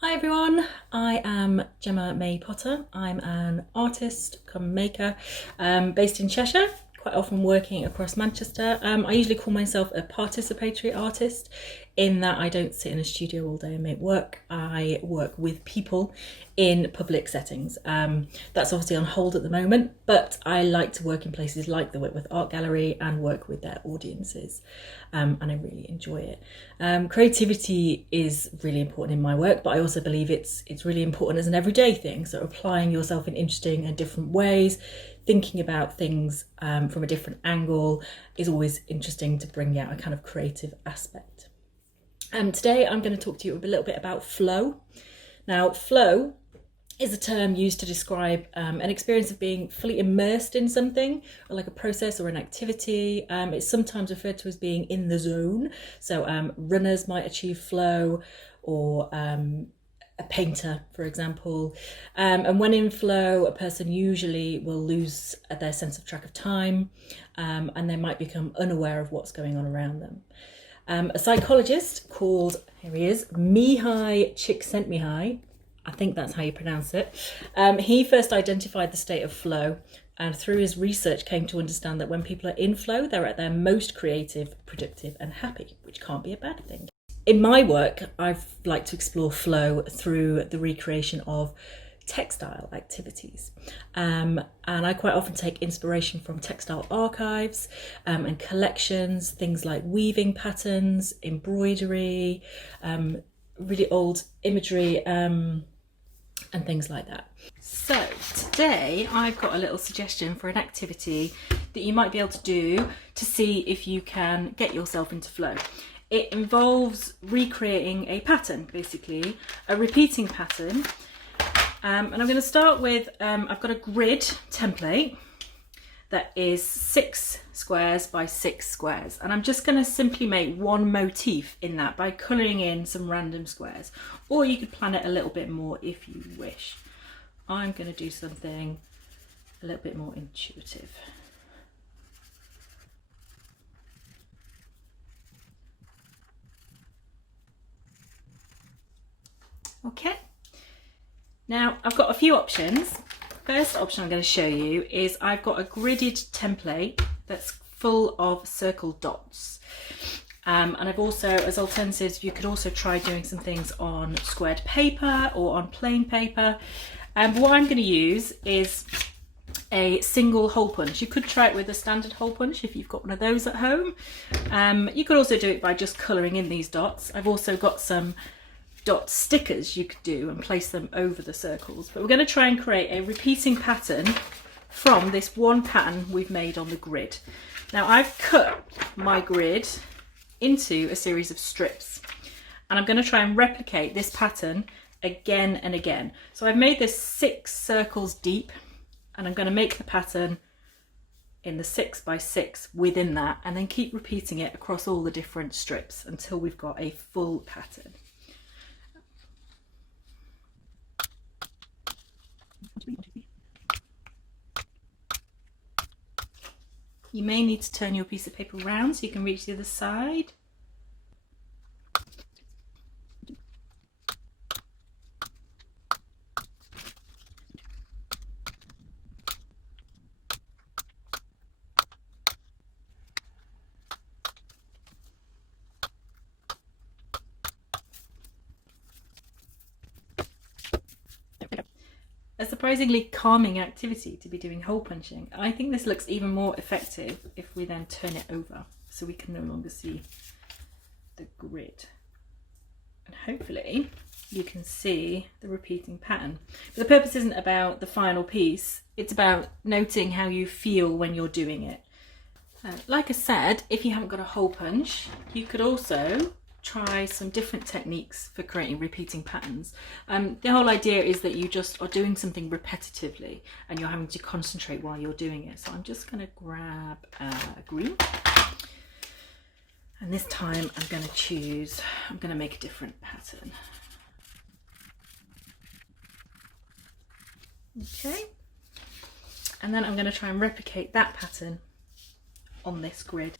Hi everyone, I am Gemma May Potter. I'm an artist come maker based in Cheshire, quite often working across Manchester. I usually call myself a participatory artist in that I don't sit in a studio all day and make work. I work with people in public settings. That's obviously on hold at the moment, but I like to work in places like the Whitworth Art Gallery and work with their audiences, and I really enjoy it. Creativity is really important in my work, but I also believe it's really important as an everyday thing. So applying yourself in interesting and different ways, thinking about things from a different angle is always interesting to bring out a kind of creative aspect. Today I'm going to talk to you a little bit about flow. Now, flow is a term used to describe an experience of being fully immersed in something, or like a process or an activity. It's sometimes referred to as being in the zone. So runners might achieve flow, or a painter, for example. And when in flow, a person usually will lose their sense of track of time, and they might become unaware of what's going on around them. A psychologist called, here he is, Mihaly Csikszentmihalyi, I think that's how you pronounce it. He first identified the state of flow, and through his research came to understand that when people are in flow, they're at their most creative, productive and happy, which can't be a bad thing. In my work, I've liked to explore flow through the recreation of textile activities, and I quite often take inspiration from textile archives and collections, things like weaving patterns, embroidery, really old imagery, and things like that. So today I've got a little suggestion for an activity that you might be able to do to see if you can get yourself into flow. It involves recreating a pattern, basically a repeating pattern. And I'm going to start with, I've got a grid template that is 6 squares by 6 squares, and I'm just going to simply make one motif in that by colouring in some random squares, or you could plan it a little bit more if you wish. I'm going to do something a little bit more intuitive. Okay, now I've got a few options. First option I'm going to show you is I've got a gridded template that's full of circle dots, and I've also, as alternatives, you could also try doing some things on squared paper or on plain paper. But what I'm going to use is a single hole punch. You could try it with a standard hole punch if you've got one of those at home. You could also do it by just colouring in these dots. I've also got some dot stickers you could do and place them over the circles, but we're going to try and create a repeating pattern from this one pattern we've made on the grid. Now I've cut my grid into a series of strips, and I'm going to try and replicate this pattern again and again. So I've made this 6 circles deep, and I'm going to make the pattern in the 6 by 6 within that, and then keep repeating it across all the different strips until we've got a full pattern. You may need to turn your piece of paper around so you can reach the other side. A surprisingly calming activity to be doing hole punching. I think this looks even more effective if we then turn it over so we can no longer see the grid. And hopefully you can see the repeating pattern. But the purpose isn't about the final piece, it's about noting how you feel when you're doing it. Like I said, if you haven't got a hole punch, you could also try some different techniques for creating repeating patterns. The whole idea is that you just are doing something repetitively and you're having to concentrate while you're doing it. So I'm just going to grab a green, and this time I'm going to make a different pattern. Okay, and then I'm going to try and replicate that pattern on this grid.